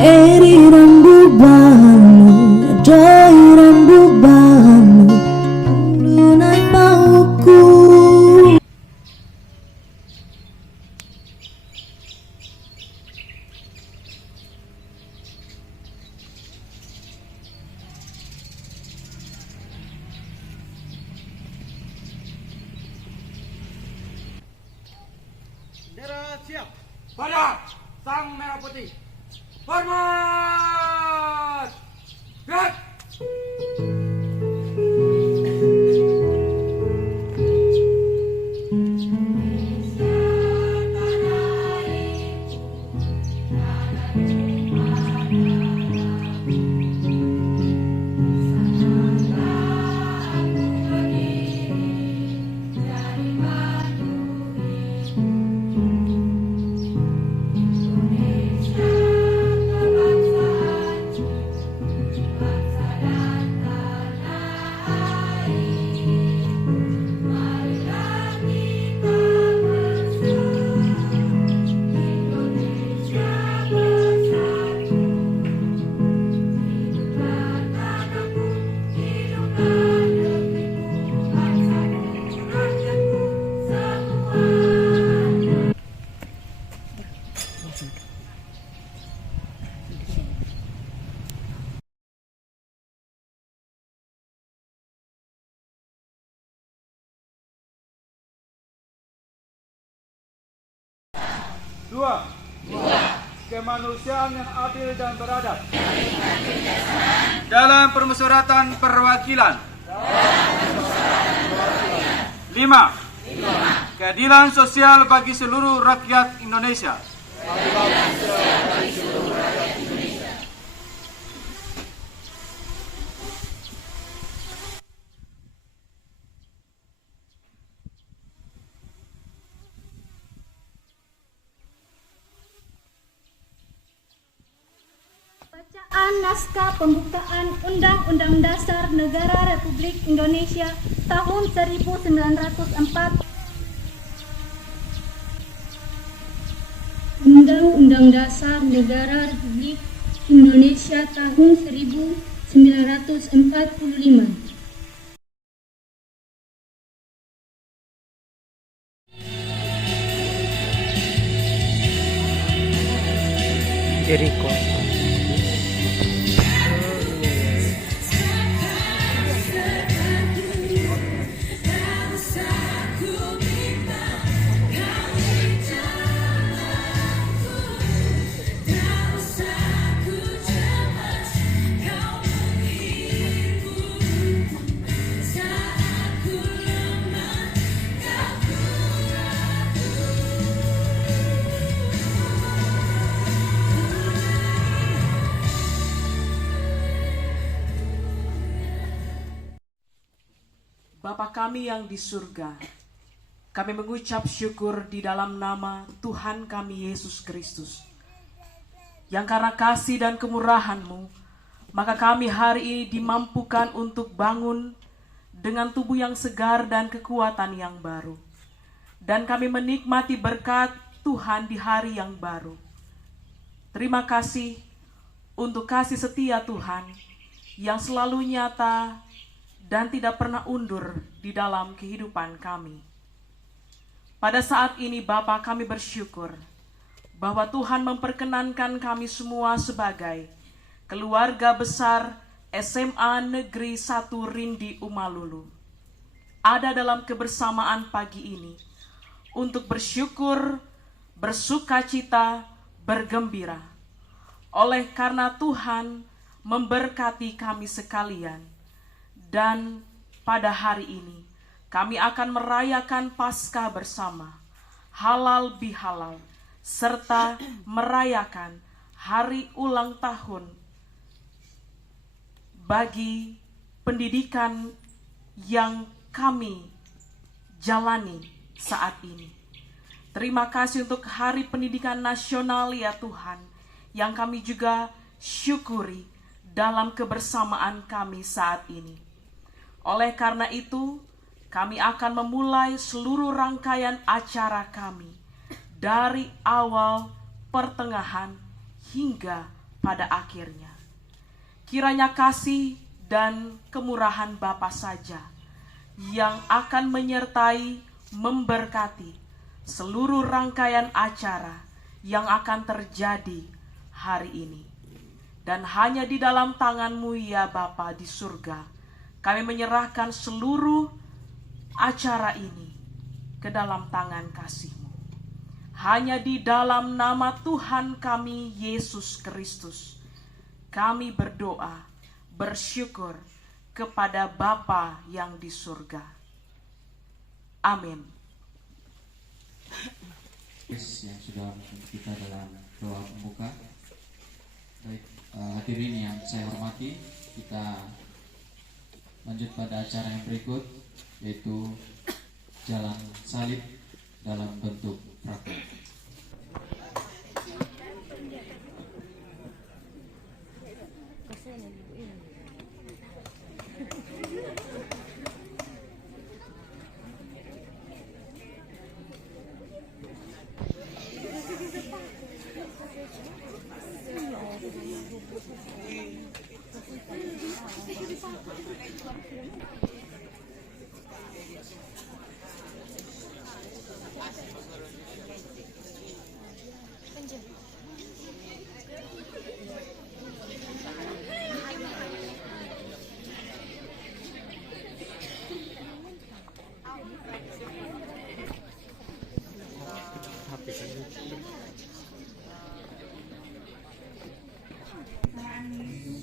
Eri rambu bamu, joy rambu bamu, lunak pauku. Bendera siap. Pada sang merah putih. Hormat. Gerak. Dua. Kemanusiaan yang adil dan beradab. Dalam permusyawaratan perwakilan. 5. Keadilan sosial bagi seluruh rakyat Indonesia. Bacaan naskah pembukaan Undang-Undang Dasar Negara Republik Indonesia tahun 1945. Undang-Undang Dasar Negara Republik Indonesia tahun 1945. Jericho. Bapa kami yang di surga, kami mengucap syukur di dalam nama Tuhan kami Yesus Kristus, yang karena kasih dan kemurahan-Mu, maka kami hari ini dimampukan untuk bangun dengan tubuh yang segar dan kekuatan yang baru. Dan kami menikmati berkat Tuhan di hari yang baru. Terima kasih untuk kasih setia Tuhan yang selalu nyata dan tidak pernah undur di dalam kehidupan kami. Pada saat ini Bapa, kami bersyukur bahwa Tuhan memperkenankan kami semua sebagai keluarga besar SMA Negeri 1 Rindi Umalulu ada dalam kebersamaan pagi ini untuk bersyukur, bersukacita, bergembira. Oleh karena Tuhan memberkati kami sekalian. Dan pada hari ini kami akan merayakan Paskah bersama, halal bihalal, serta merayakan hari ulang tahun bagi pendidikan yang kami jalani saat ini. Terima kasih untuk Hari Pendidikan Nasional ya Tuhan, yang kami juga syukuri dalam kebersamaan kami saat ini. Oleh karena itu, kami akan memulai seluruh rangkaian acara kami dari awal, pertengahan, hingga pada akhirnya. Kiranya kasih dan kemurahan Bapa saja yang akan menyertai, memberkati seluruh rangkaian acara yang akan terjadi hari ini. Dan hanya di dalam tangan-Mu ya Bapa di surga, kami menyerahkan seluruh acara ini ke dalam tangan kasih-Mu. Hanya di dalam nama Tuhan kami Yesus Kristus, kami berdoa, bersyukur kepada Bapa yang di surga. Amin. Yang sudah memimpin kita dalam doa pembuka. Baik, hadirin yang saya hormati, kita lanjut pada acara yang berikut, yaitu jalan salib dalam bentuk fragmen.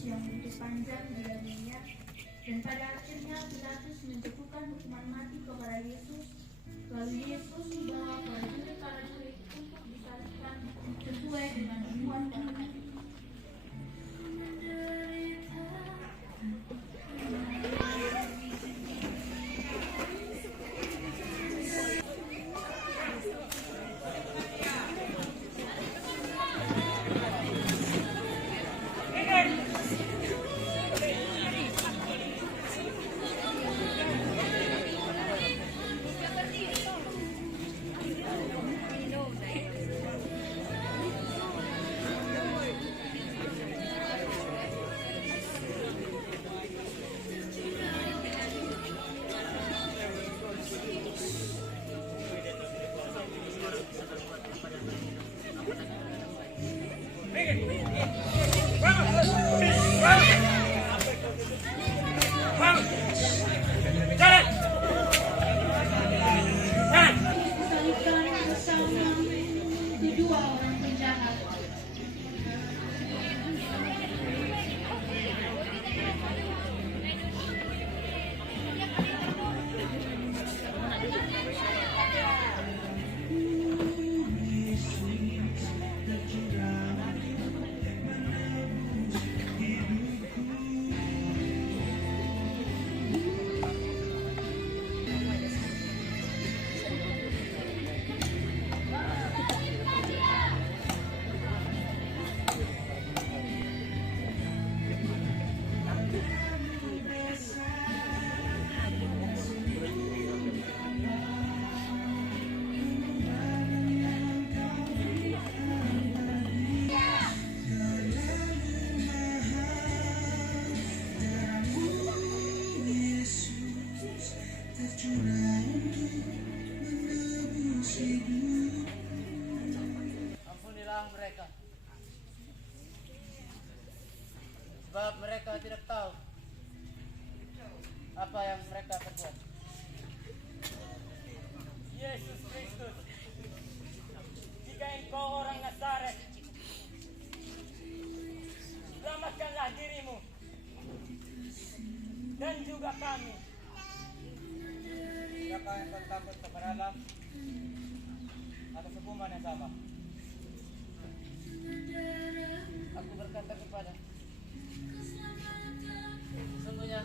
Yang begitu panjang di dalamnya, dan pada akhirnya Pilatus menjatuhkan hukuman mati kepada Yesus. Lalu Yesus dibawa ke prajurit untuk disalibkan sesuai dengan hukuman Tuhan. Ampunilah mereka, sebab mereka tidak tahu apa yang mereka perbuat. Yesus Kristus, jika Engkau orang Nazaret, selamatkanlah dirimu dan juga kami. Siapa yang takut kepada Allah atas hukuman yang sama? Aku berkata kepada, sesungguhnya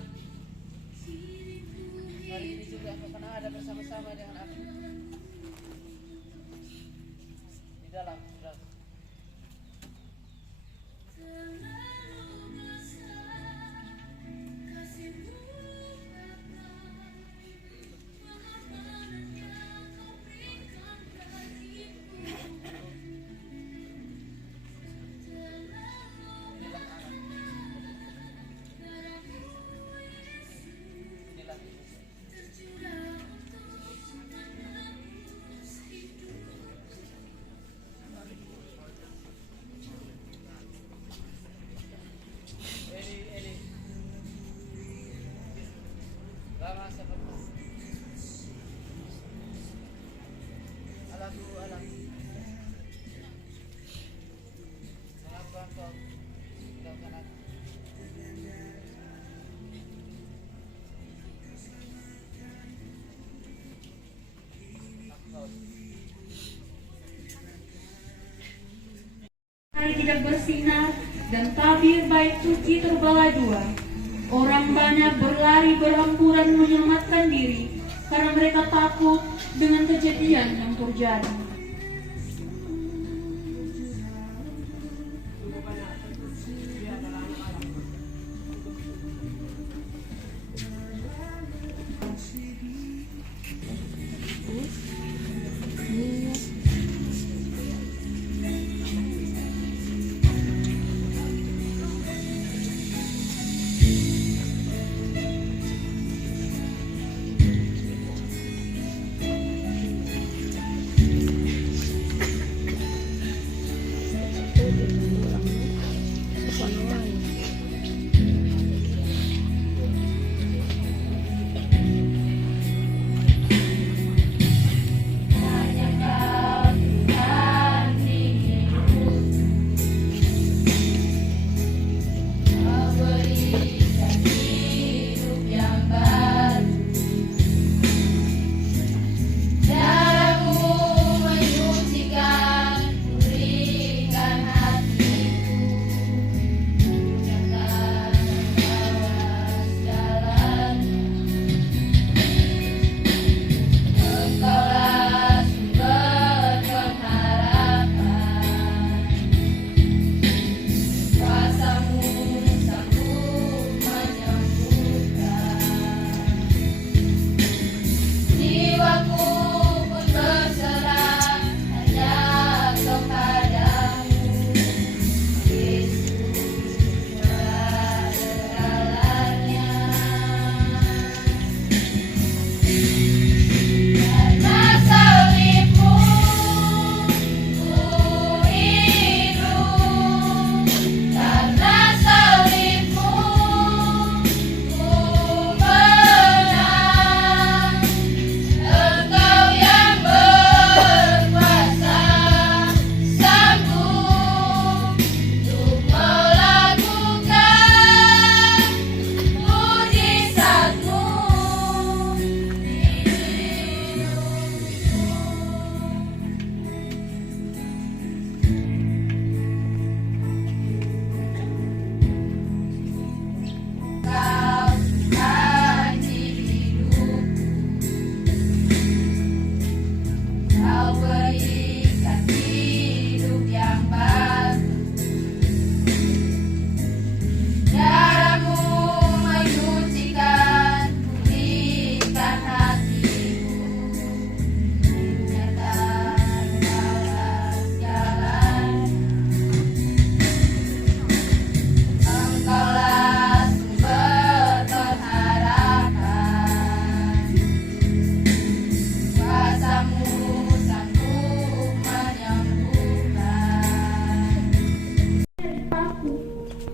hari ini juga aku akan ada bersama-sama dengan aku di dalam surga. matahari tidak bersinar dan tabir bait suci terbelah dua. Orang banyak berlari berhamburan menyelamatkan diri karena mereka takut dengan kejadian yang terjadi.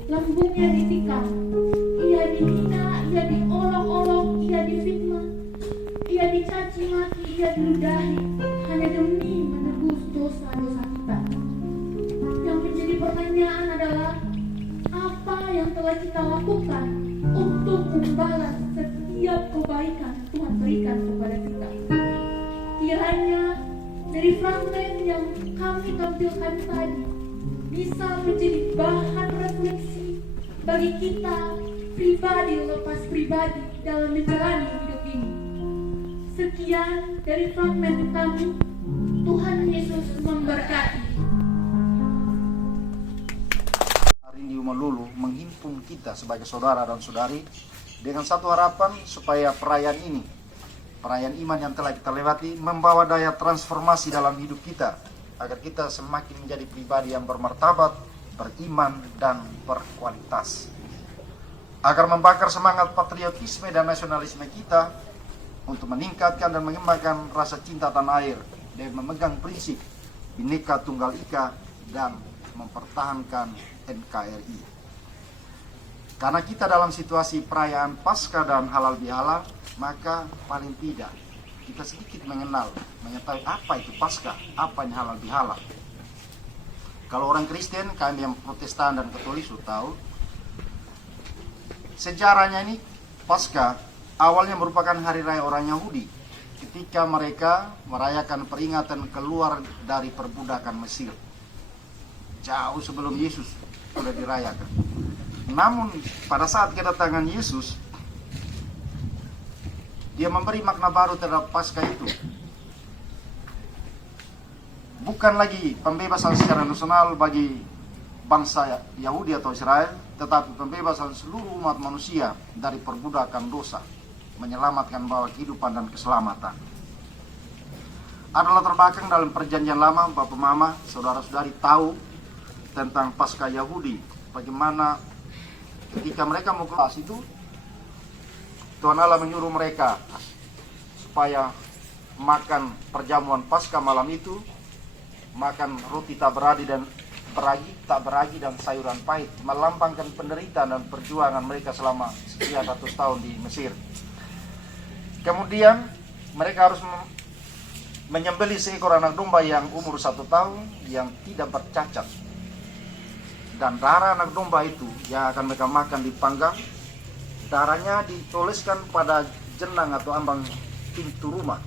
Lembutnya ditikam, ia dihina, ia diolok-olok, ia difitnah, ia dicaci maki, ia diludahi, hanya demi menebus dosa-dosa kita. Yang menjadi pertanyaan adalah, apa yang telah kita lakukan untuk membalas setiap kebaikan Tuhan berikan kepada kita? Kiranya dari fragmen yang kami tampilkan tadi bisa menjadi bahan refleksi bagi kita pribadi lepas pribadi dalam menjalani hidup ini. Sekian dari fragmen kami. Tuhan Yesus memberkati. Hari ini Umalulu menghimpun kita sebagai saudara dan saudari dengan satu harapan supaya perayaan ini, perayaan iman yang telah kita lewati, membawa daya transformasi dalam hidup kita, agar kita semakin menjadi pribadi yang bermartabat, beriman, dan berkualitas. Agar membakar semangat patriotisme dan nasionalisme kita untuk meningkatkan dan mengembangkan rasa cinta tanah air dengan memegang prinsip Bhinneka Tunggal Ika dan mempertahankan NKRI. Karena kita dalam situasi perayaan Paskah dan halal bihalal, maka paling tidak kita sedikit mengetahui apa itu Paskah, apa yang halal bihalal. Kalau orang Kristen, kami yang Protestan dan Katolik sudah tahu, sejarahnya ini Paskah awalnya merupakan hari raya orang Yahudi ketika mereka merayakan peringatan keluar dari perbudakan Mesir. jauh sebelum Yesus sudah dirayakan. Namun pada saat kedatangan Yesus, dia memberi makna baru terhadap Paskah itu. Bukan lagi pembebasan secara nasional bagi bangsa Yahudi atau Israel, tetapi pembebasan seluruh umat manusia dari perbudakan dosa, menyelamatkan bawa kehidupan dan keselamatan. Adalah terbelakang dalam perjanjian lama. Bapak Mama, saudara-saudari tahu tentang Paskah Yahudi, bagaimana ketika mereka mau kelas itu, Tuhan Allah menyuruh mereka supaya makan perjamuan Paskah malam itu, makan roti tak beragi dan sayuran pahit, melambangkan penderitaan dan perjuangan mereka selama sekian ratus tahun di Mesir. Kemudian mereka harus menyembelih seekor anak domba yang umur 1 tahun yang tidak bercacat, dan darah anak domba itu yang akan mereka makan dipanggang. Darahnya ditoleskan pada jenang atau ambang pintu rumah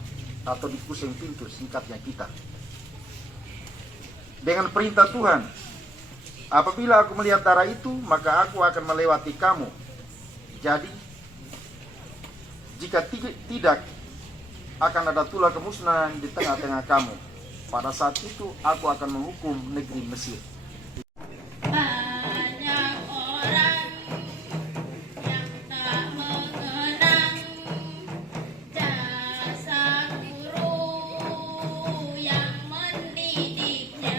atau di kusing pintu, singkatnya kita. Dengan perintah Tuhan, apabila aku melihat darah itu, maka aku akan melewati kamu. Jadi, jika tidak, akan ada tulah kemusnahan di tengah-tengah kamu. Pada saat itu, aku akan menghukum negeri Mesir. Banyak orang yang tak mengenang jasa guru yang mendidiknya.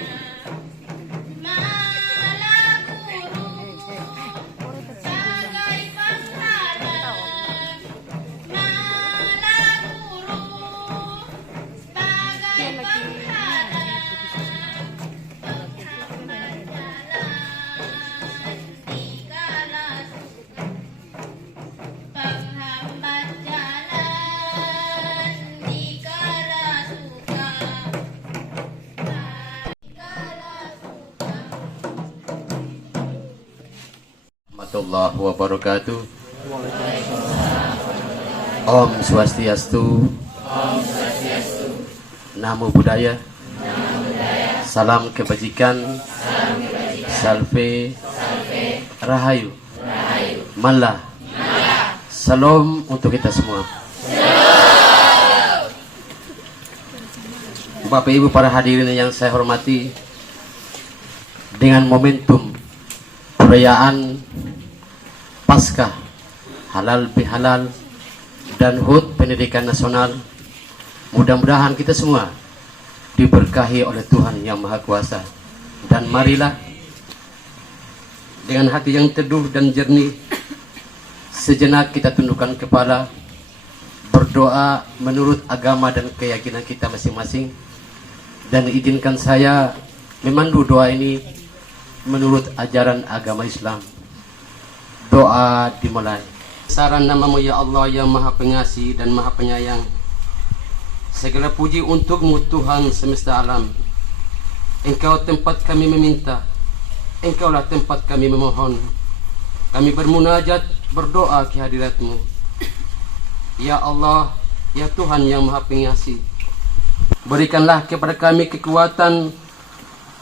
Malah guru sebagai penghalang, malah guru sebagai penghalang penghambat jalan dikala suka, dikala suka. Warahmatullahi wabarakatuh. Om Swastiastu. Namo Buddhaya. Salam kebajikan. Salve. Rahayu. Malah. Salam untuk kita semua. Bapak Ibu para hadirin yang saya hormati, dengan momentum perayaan Paskah halal bihalal dan HUT Pendidikan Nasional, mudah-mudahan kita semua diberkahi oleh Tuhan Yang Maha Kuasa. Dan marilah dengan hati yang teduh dan jernih, sejenak kita tundukkan kepala, berdoa menurut agama dan keyakinan kita masing-masing. Dan izinkan saya memandu doa ini menurut ajaran agama Islam. Doa dimulai. Saran namamu ya Allah yang Maha Pengasih dan Maha Penyayang. Segala puji untukmu Tuhan semesta alam. Engkau tempat kami meminta, Engkaulah tempat kami memohon. Kami bermunajat, berdoa ke hadiratmu. Ya Allah, ya Tuhan yang Maha Pengasih, berikanlah kepada kami kekuatan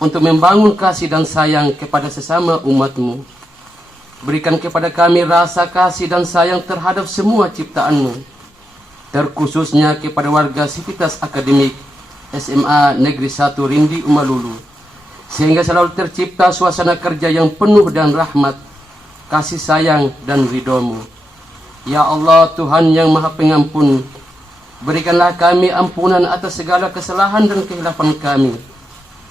untuk membangun kasih dan sayang kepada sesama umatmu. Berikan kepada kami rasa kasih dan sayang terhadap semua ciptaanmu, terkhususnya kepada warga Sivitas Akademik SMA Negeri 1 Rindi Umalulu, sehingga selalu tercipta suasana kerja yang penuh dan rahmat, kasih sayang dan ridho-Mu. Ya Allah, Tuhan yang Maha Pengampun, berikanlah kami ampunan atas segala kesalahan dan kehilafan kami.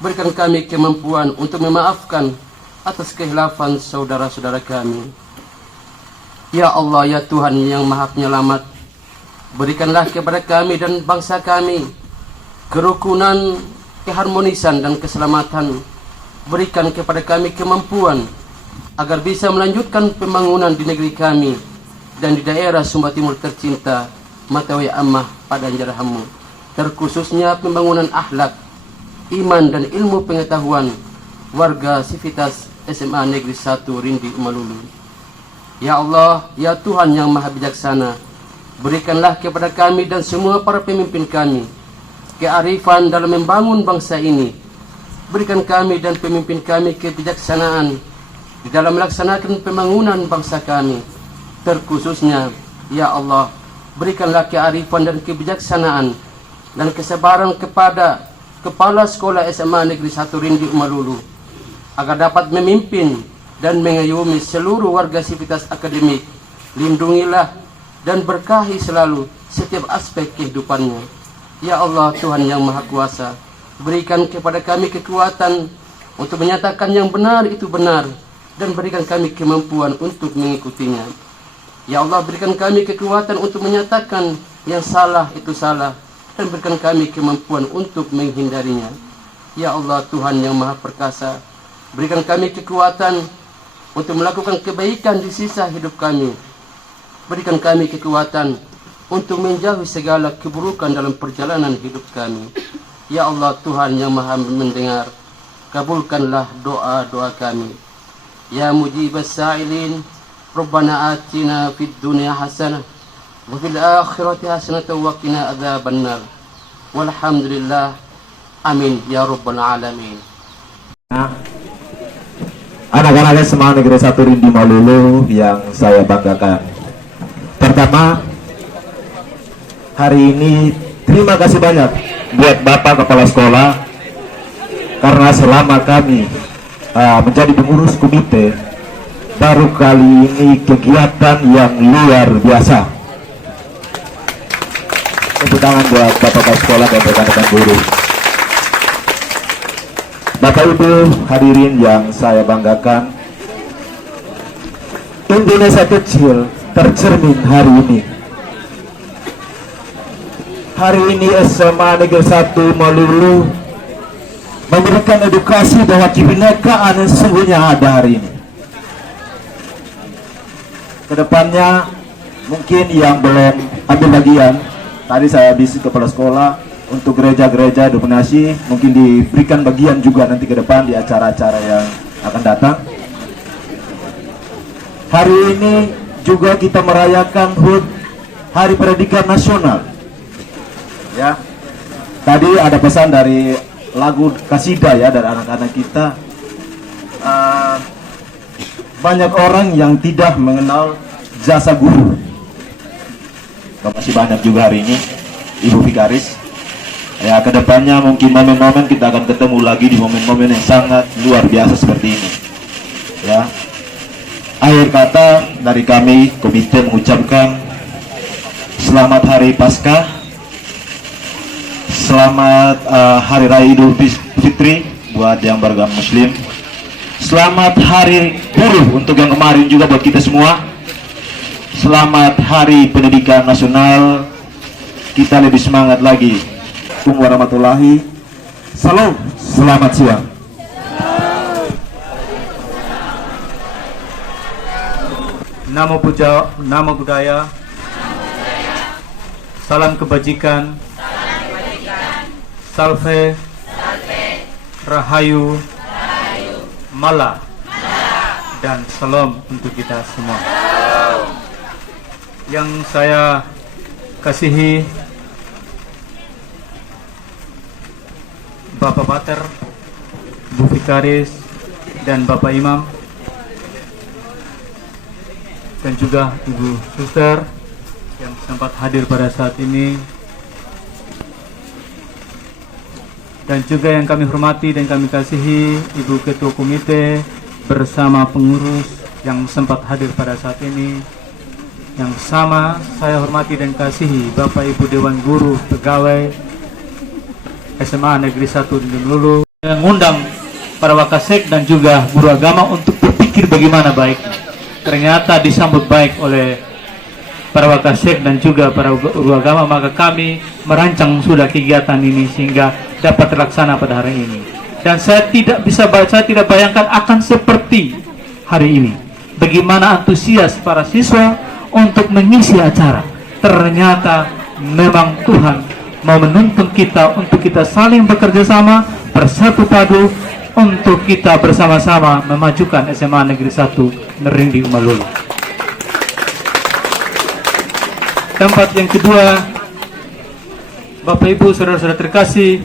Berikan kami kemampuan untuk memaafkan atas kehilafan saudara-saudara kami. Ya Allah, ya Tuhan yang Maha Penyelamat, berikanlah kepada kami dan bangsa kami kerukunan, keharmonisan dan keselamatan. Berikan kepada kami kemampuan agar bisa melanjutkan pembangunan di negeri kami dan di daerah Sumba Timur tercinta, Matawi Ammah Padanjarahamu, terkhususnya pembangunan akhlak, iman dan ilmu pengetahuan warga Sivitas SMA Negeri 1 Rindi Umalulu. Ya Allah, ya Tuhan yang Maha Bijaksana, berikanlah kepada kami dan semua para pemimpin kami kearifan dalam membangun bangsa ini, berikan kami dan pemimpin kami kebijaksanaan di dalam melaksanakan pembangunan bangsa kami. Terkhususnya, ya Allah, berikanlah kearifan dan kebijaksanaan dan kesabaran kepada Kepala Sekolah SMA Negeri 1 Rindi Umalulu agar dapat memimpin dan mengayomi seluruh warga sivitas akademik. Lindungilah dan berkahi selalu setiap aspek kehidupannya. Ya Allah, Tuhan yang Maha Kuasa, berikan kepada kami kekuatan untuk menyatakan yang benar itu benar dan berikan kami kemampuan untuk mengikutinya. Ya Allah, berikan kami kekuatan untuk menyatakan yang salah itu salah dan berikan kami kemampuan untuk menghindarinya. Ya Allah, Tuhan yang Maha Perkasa, berikan kami kekuatan untuk melakukan kebaikan di sisa hidup kami. Berikan kami kekuatan untuk menjauhi segala keburukan dalam perjalanan hidup kami. Ya Allah, Tuhan yang Maha mendengar, kabulkanlah doa-doa kami. Ya mujibas sa'ilin, Rabbana atina fid dunya hasanah wa fil akhirati hasanah wa qina adzabannar. Walhamdulillah. Amin ya rabbal alamin. Anak-anak SMA Negeri 1 Rindi Malulu yang saya banggakan. Pertama, hari ini terima kasih banyak buat Bapak Kepala Sekolah karena selama kami menjadi pengurus komite, baru kali ini kegiatan yang luar biasa. Tepuk tangan buat Bapak Kepala Sekolah dan rekan-rekan guru. Bapak Ibu hadirin yang saya banggakan, Indonesia kecil tercermin hari ini. Hari ini SMA Negeri 1 Malulu memberikan edukasi bahwa kebinekaan sesungguhnya ada hari ini. Kedepannya mungkin yang belum ambil bagian, tadi saya bisik kepala sekolah untuk gereja-gereja dominasi mungkin diberikan bagian juga nanti ke depan di acara-acara yang akan datang. Hari ini juga kita merayakan HUT, Hari Pendidikan Nasional. Ya, tadi ada pesan dari lagu kasidah ya dari anak-anak kita. Banyak orang yang tidak mengenal jasa guru. Masih banyak juga hari ini, Ibu Vikaris. Ya, kedepannya mungkin momen-momen kita akan ketemu lagi di momen-momen yang sangat luar biasa seperti ini. Ya, akhir kata dari kami komite mengucapkan selamat Hari Paskah, selamat Hari Raya Idul Fitri buat yang beragama Muslim, selamat Hari Buruh untuk yang kemarin juga buat kita semua, selamat Hari Pendidikan Nasional. Kita lebih semangat lagi. Assalamualaikum warahmatullahi wabarakatuh. Selamat siang. Namo puja, namo budaya, salam kebajikan, salve, rahayu, mala, dan salam untuk kita semua. Yang saya kasihi Bapak Pater, Bu Vikaris, dan Bapak Imam, dan juga Ibu Suster yang sempat hadir pada saat ini, dan juga yang kami hormati dan kami kasihi Ibu Ketua Komite bersama pengurus yang sempat hadir pada saat ini. Yang sama saya hormati dan kasihi Bapak Ibu Dewan Guru Pegawai SMA Negeri 1 Rindi Malulu, mengundang para wakasek dan juga guru agama untuk berpikir bagaimana baiknya. Ternyata disambut baik oleh para wakasek dan juga para guru agama, maka kami merancang sudah kegiatan ini sehingga dapat terlaksana pada hari ini. Dan saya tidak bayangkan akan seperti hari ini. Bagaimana antusias para siswa untuk mengisi acara. Ternyata memang Tuhan mau menuntun kita untuk kita saling bekerja sama, bersatu padu untuk kita bersama-sama memajukan SMA Negeri 1 Rindi Umalulu. Tempat yang kedua, Bapak Ibu, saudara-saudara terkasih,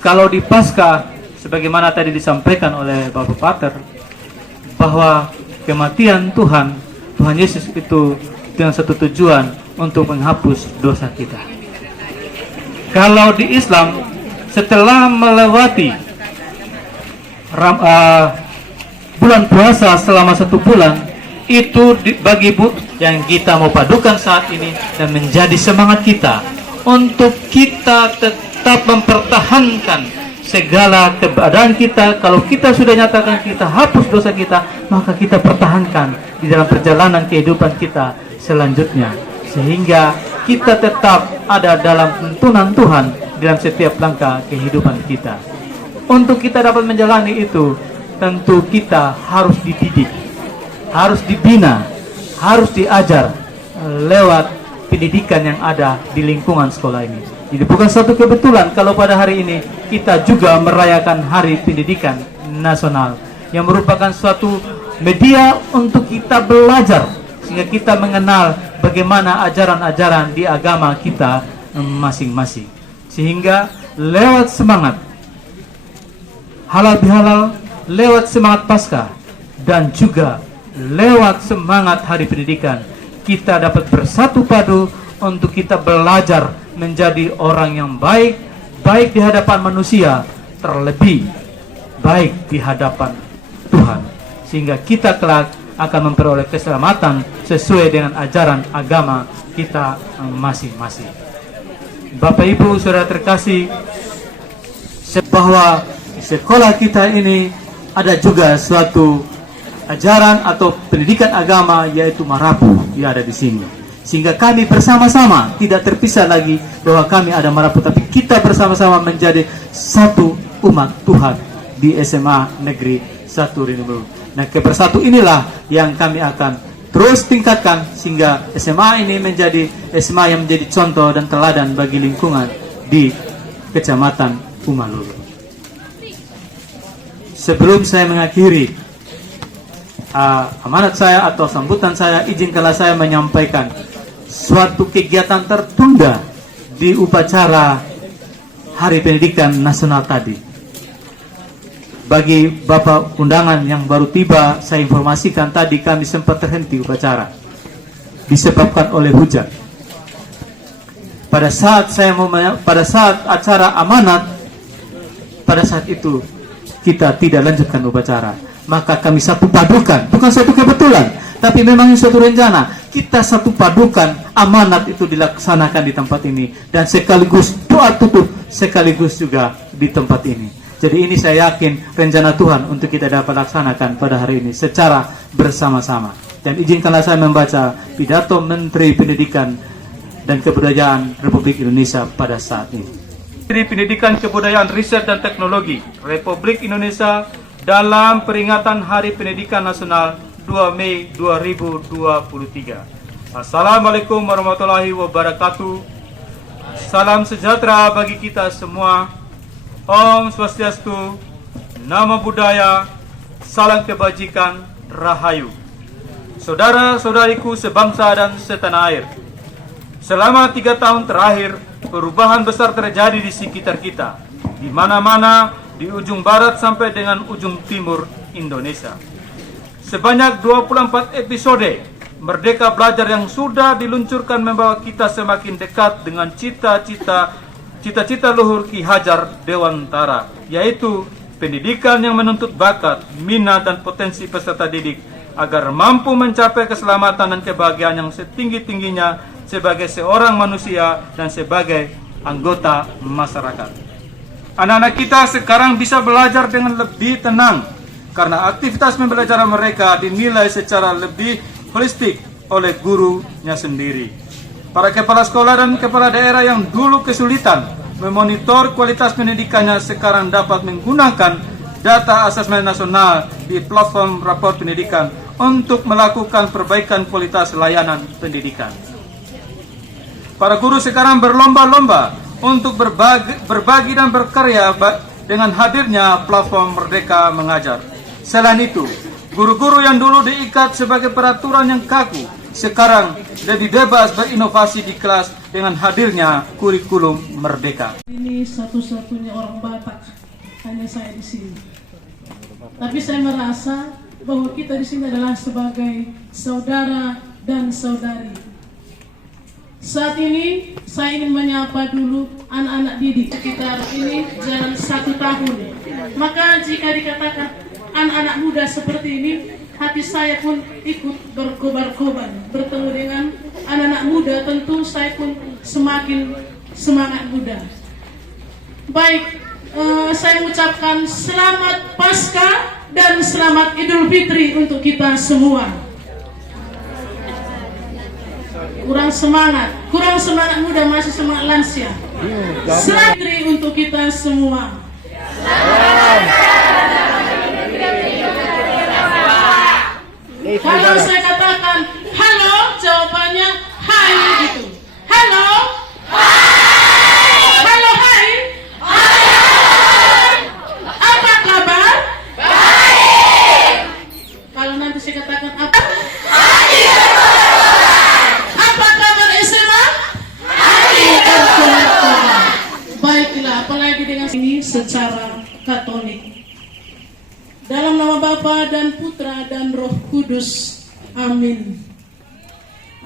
kalau di Paskah, sebagaimana tadi disampaikan oleh Bapak Pater, bahwa kematian Tuhan Yesus itu dengan satu tujuan untuk menghapus dosa kita. Kalau di Islam, setelah melewati bulan puasa selama 1 bulan, itu bagi yang kita mau padukan saat ini dan menjadi semangat kita untuk kita tetap mempertahankan segala keadaan kita. Kalau kita sudah nyatakan kita hapus dosa kita, maka kita pertahankan di dalam perjalanan kehidupan kita selanjutnya, sehingga kita tetap ada dalam tuntunan Tuhan dalam setiap langkah kehidupan kita. Untuk kita dapat menjalani itu, tentu kita harus dididik, harus dibina, harus diajar lewat pendidikan yang ada di lingkungan sekolah ini. Jadi bukan satu kebetulan kalau pada hari ini kita juga merayakan Hari Pendidikan Nasional, yang merupakan suatu media untuk kita belajar, sehingga kita mengenal bagaimana ajaran-ajaran di agama kita masing-masing. Sehingga lewat semangat halal bihalal, lewat semangat Paskah, dan juga lewat semangat Hari Pendidikan, kita dapat bersatu padu untuk kita belajar menjadi orang yang baik, baik di hadapan manusia, terlebih baik di hadapan Tuhan, sehingga kita kelak akan memperoleh keselamatan sesuai dengan ajaran agama kita masing-masing. Bapak Ibu Saudara terkasih, bahwa sekolah kita ini ada juga suatu ajaran atau pendidikan agama, yaitu Marapu yang ada di sini. Sehingga kami bersama-sama tidak terpisah lagi bahwa kami ada Marapu, tapi kita bersama-sama menjadi satu umat Tuhan di SMA Negeri 1 Rinumelu. Nah, kebersatu inilah yang kami akan terus tingkatkan sehingga SMA ini menjadi SMA yang menjadi contoh dan teladan bagi lingkungan di Kecamatan Umalulu. Sebelum saya mengakhiri amanat saya atau sambutan saya, izinkanlah saya menyampaikan suatu kegiatan tertunda di upacara Hari Pendidikan Nasional tadi. Bagi Bapak undangan yang baru tiba, saya informasikan tadi kami sempat terhenti upacara disebabkan oleh hujan. Pada saat acara amanat, pada saat itu kita tidak lanjutkan upacara, maka kami satu padukan, bukan suatu kebetulan, tapi memang suatu rencana. Kita satu padukan amanat itu dilaksanakan di tempat ini, dan sekaligus doa tutup sekaligus juga di tempat ini. Jadi ini saya yakin rencana Tuhan untuk kita dapat laksanakan pada hari ini secara bersama-sama. Dan izinkanlah saya membaca pidato Menteri Pendidikan dan Kebudayaan Republik Indonesia pada saat ini. Menteri Pendidikan, Kebudayaan, Riset dan Teknologi Republik Indonesia dalam peringatan Hari Pendidikan Nasional 2 Mei 2023. Assalamualaikum warahmatullahi wabarakatuh. Salam sejahtera bagi kita semua. Om Swastiastu, Namo Buddhaya, salam kebajikan, Rahayu. Saudara-saudariku sebangsa dan setanah air, selama 3 tahun terakhir, perubahan besar terjadi di sekitar kita, di mana-mana, di ujung barat sampai dengan ujung timur Indonesia. Sebanyak 24 episode Merdeka Belajar yang sudah diluncurkan membawa kita semakin dekat dengan cita-cita luhur Ki Hajar Dewantara, yaitu pendidikan yang menuntut bakat, minat, dan potensi peserta didik agar mampu mencapai keselamatan dan kebahagiaan yang setinggi-tingginya sebagai seorang manusia dan sebagai anggota masyarakat. Anak-anak kita sekarang bisa belajar dengan lebih tenang karena aktivitas pembelajaran mereka dinilai secara lebih holistik oleh gurunya sendiri. Para kepala sekolah dan kepala daerah yang dulu kesulitan memonitor kualitas pendidikannya sekarang dapat menggunakan data asesmen nasional di platform rapor pendidikan untuk melakukan perbaikan kualitas layanan pendidikan. Para guru sekarang berlomba-lomba untuk berbagi dan berkarya dengan hadirnya platform Merdeka Mengajar. Selain itu, guru-guru yang dulu diikat sebagai peraturan yang kaku sekarang lebih bebas berinovasi di kelas dengan hadirnya kurikulum Merdeka. Ini satu-satunya orang Batak, hanya saya di sini. Tapi saya merasa bahwa kita di sini adalah sebagai saudara dan saudari. Saat ini saya ingin menyapa dulu anak-anak didik sekitar ini jalan 1 tahun. Maka jika dikatakan anak-anak muda seperti ini, hati saya pun ikut berkobar-kobar. Bertemu dengan anak-anak muda, tentu saya pun semakin semangat muda. Baik, saya mengucapkan selamat Paskah dan selamat Idul Fitri untuk kita semua. Kurang semangat muda, masih semangat lansia. Selamat Fitri untuk kita semua. Kalau saya katakan halo, jawabannya hai gitu. Halo, hai. Halo, hai. Hai. Apa kabar? Baik. Kalau nanti saya katakan apa? Apa kabar SMA? Baiklah, apalagi dengan ini secara Katolik. Dalam nama Bapa dan Putra dan Roh Kudus. Amin.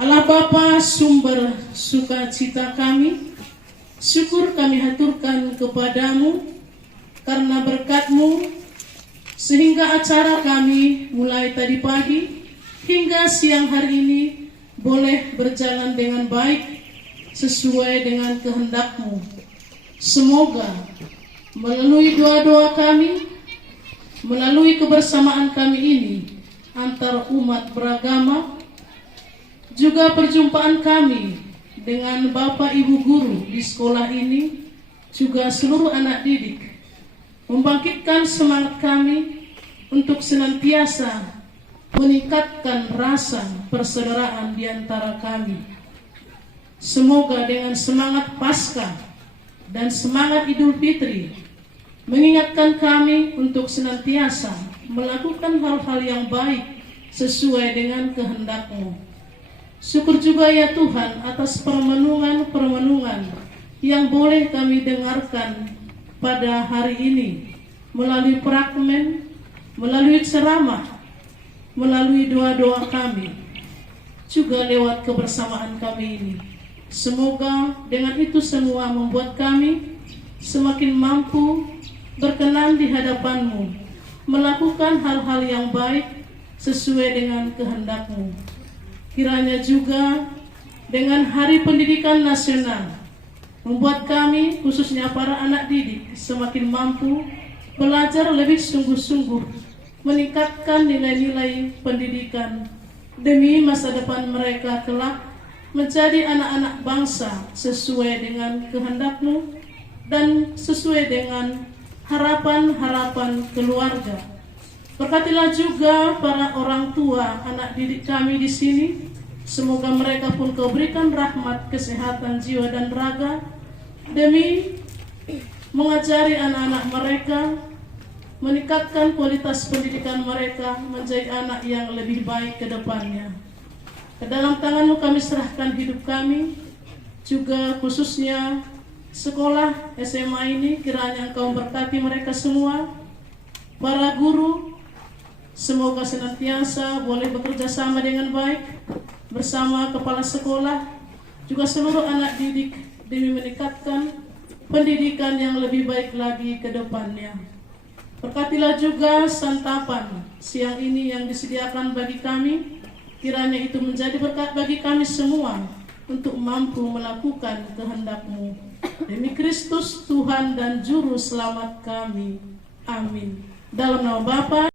Allah Bapa, sumber sukacita kami, syukur kami haturkan kepadamu karena berkat-Mu sehingga acara kami mulai tadi pagi hingga siang hari ini boleh berjalan dengan baik sesuai dengan kehendak-Mu. Semoga melalui doa-doa kami, melalui kebersamaan kami ini antar umat beragama, juga perjumpaan kami dengan Bapak Ibu guru di sekolah ini, juga seluruh anak didik, membangkitkan semangat kami untuk senantiasa meningkatkan rasa persaudaraan di antara kami. Semoga dengan semangat Paskah dan semangat Idul Fitri mengingatkan kami untuk senantiasa melakukan hal-hal yang baik sesuai dengan kehendak-Mu. Syukur juga ya Tuhan atas permenungan-permenungan yang boleh kami dengarkan pada hari ini melalui prakmen, melalui ceramah, melalui doa-doa kami, juga lewat kebersamaan kami ini. Semoga dengan itu semua membuat kami semakin mampu berkenan di hadapan-Mu, melakukan hal-hal yang baik sesuai dengan kehendak-Mu. Kiranya juga dengan Hari Pendidikan Nasional membuat kami, khususnya para anak didik, semakin mampu belajar lebih sungguh-sungguh, meningkatkan nilai-nilai pendidikan demi masa depan mereka kelak menjadi anak-anak bangsa sesuai dengan kehendak-Mu dan sesuai dengan harapan-harapan keluarga. Berkatilah juga para orang tua anak didik kami di sini. Semoga mereka pun Kau berikan rahmat, kesehatan jiwa dan raga demi mengajari anak-anak mereka, meningkatkan kualitas pendidikan mereka menjadi anak yang lebih baik ke depannya. Ke dalam tangan-Mu kami serahkan hidup kami, juga khususnya sekolah SMA ini, kiranya Engkau berkati mereka semua. Para guru, semoga senantiasa boleh bekerja sama dengan baik bersama kepala sekolah, juga seluruh anak didik demi meningkatkan pendidikan yang lebih baik lagi ke depannya. Berkatilah juga santapan siang ini yang disediakan bagi kami, kiranya itu menjadi berkat bagi kami semua untuk mampu melakukan kehendak-Mu. Demi Kristus Tuhan dan Juru Selamat kami. Amin. Dalam nama Bapa